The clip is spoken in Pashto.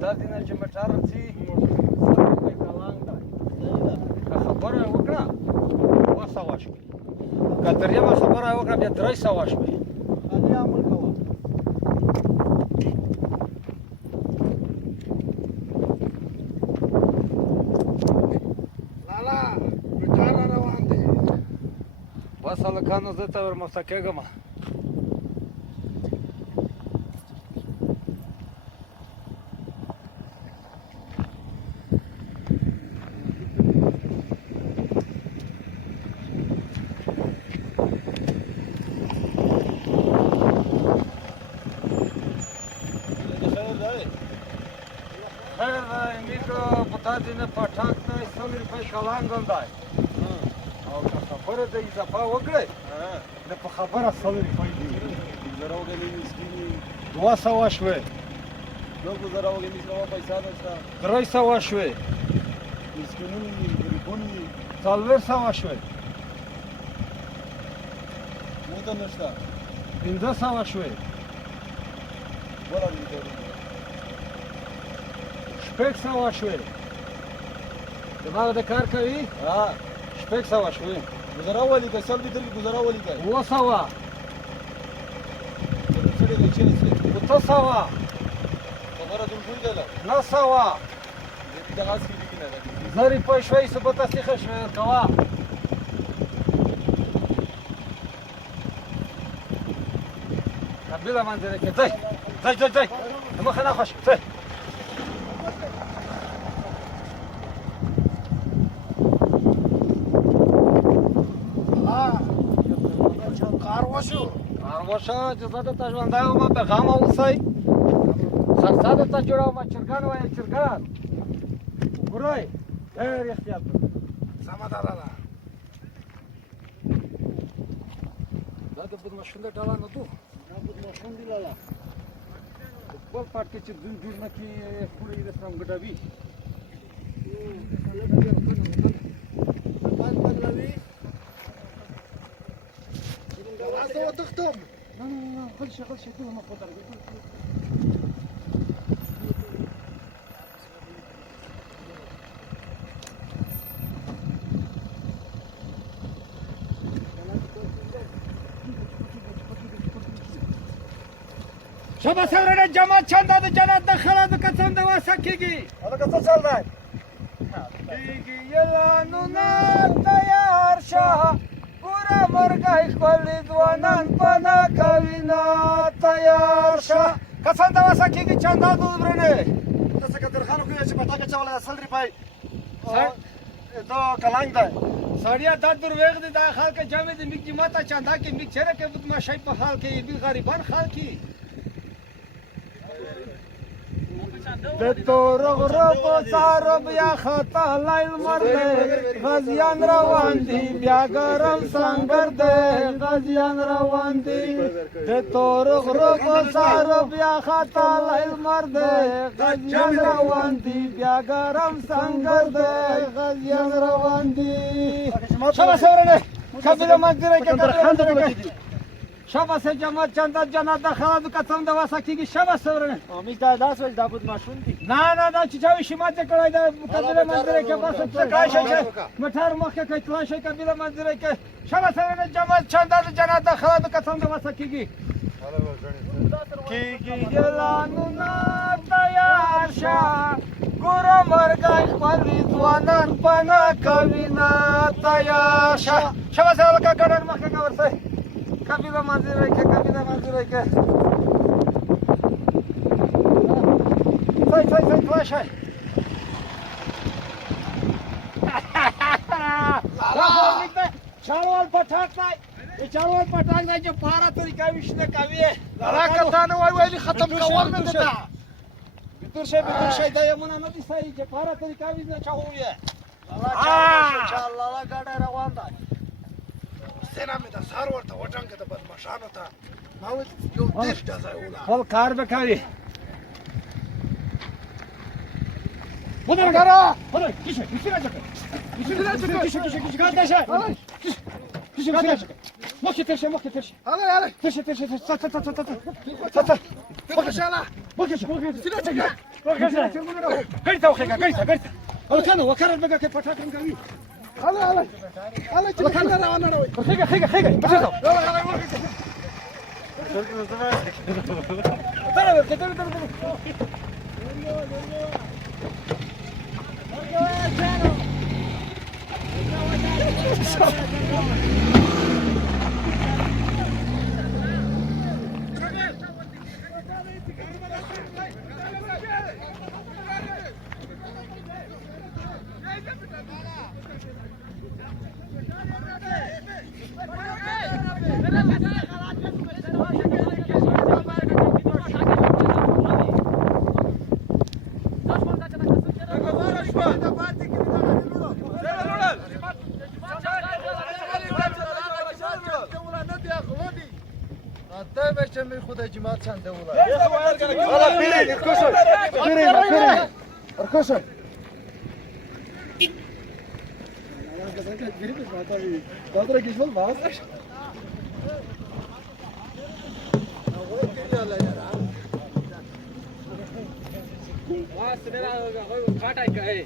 دا دینه چې مټار څي په کلنګ دا خبره وکړه واسه واشوي کتریا خبره وکړه بیا 300 واشوي علي عمل کوه لالا مټار روان دي بس الکانو زه ته ورمسکېږم نه پټاک نه سمیر په شلانګم دی او که خبره د اضافه وکړې نه په خبره سمیر فایدې زراوګې مسکینی 200 شوې یو زراوګې مسکینه پیسې نشته 300 شوې مسکینونی غریبونی 400 شوې مو ته نشته 500 شوې ورته شپږ سوه شوې دماغ د کار کوي؟ شپږ سوه شوې ګزاره ولیکئ سل لیتر کې ګزاره ولیکئ 200 اوته سوه خبره جوړ کړې ده 900 دغه څه کې نه ده زری په شوي ثبوت اصلي شوې کوا قبل ما انزل کې ځي مخه نه خوش ځي وشه چې زه درته ژوندی وم بېغمه اوسئ خرڅه درته جوړوم چرګان وایه چرګان ګورئ ډېر احتیاط سمه ده لاله دا د بدماشون د ډله نه دو دا بدماشون دي لاله په خپل پاټ کې چې دوی جوړ نه کړي پوره یې درته ګډوي بدلوي زه وتښتم نه غل شي دوه مخ ودرېږي شاباس ورنه جماعت چنده د جنت د خلد قسم د واسه کېږي هغه څه چل دی کېږي اعلانونه تیار شه ګوره مرګی خپلې ځوانان پناه کوي نه تیار شه قسم د واسه کېږي چنده د ورنه داسې که درخانو کوي چې پټاکه چوله 100 روپۍ دا کلنګ دی سړیا دا درویغ دی دا خلک جمع دي میږي ماته چنده کې میږ چېرې کې بدماشۍ په حال کې دوی غریبان خلک د تور غره په سارو بیا خطا لیل مرده غازیان روان دي بیا ګرم سنگر دی غازیان روان دي د تور غره په سارو بیا خطا لیل مرده غازیان روان دي بیا ګرم سنگر دی غازیان روان دي شاباس ورنه کبیره منظره کې شاباس جماعت چنده جنت د خلد قسم د واسه کېږي شاباس ورنه امید دا داس وځ دا بدماشون دي نه دا چې چا وشي ماته کړی دا کبیره منظره کې بس څه شي مټار مخکې کې تلا شي کبیره منظره کې شاباس ورنه جماعت چنده جنت د خلد قسم د واسه کېږي اعلانونه تیار شه ګوره مرګی خپلې ځوانان پناه کوي نه تیار شه شاباس هلکه ګډن مخکې که ورسئ کبیره منظره کې تلا شئ چاروال پټاک دی چې پاره طریقه ویشنه کوي لالا که تا نه وای ویلي ختم کول نه ده بتور شی دا یمونه نه دي صحیح چې پاره طریقه ویشنه چا وویه لالا ګاډی روان دی سینا مې د سهار ورته وټنګه د بدماشانو ته ما ویل یو 10 ډزه وله خپل کار به کوي ودرګه کیشه مخکې تر شه هله تر شه بكش سينا تجا بكش كيسا وخيكا كيسا هذا كان وكرر بقى كيف فتاكم قوي هلا كان انا خيكا بس من خدا جماعت چند دولا حالا برید ارکوشن ارکوشن دادر گیشول باز واسه میرا کاټای کوي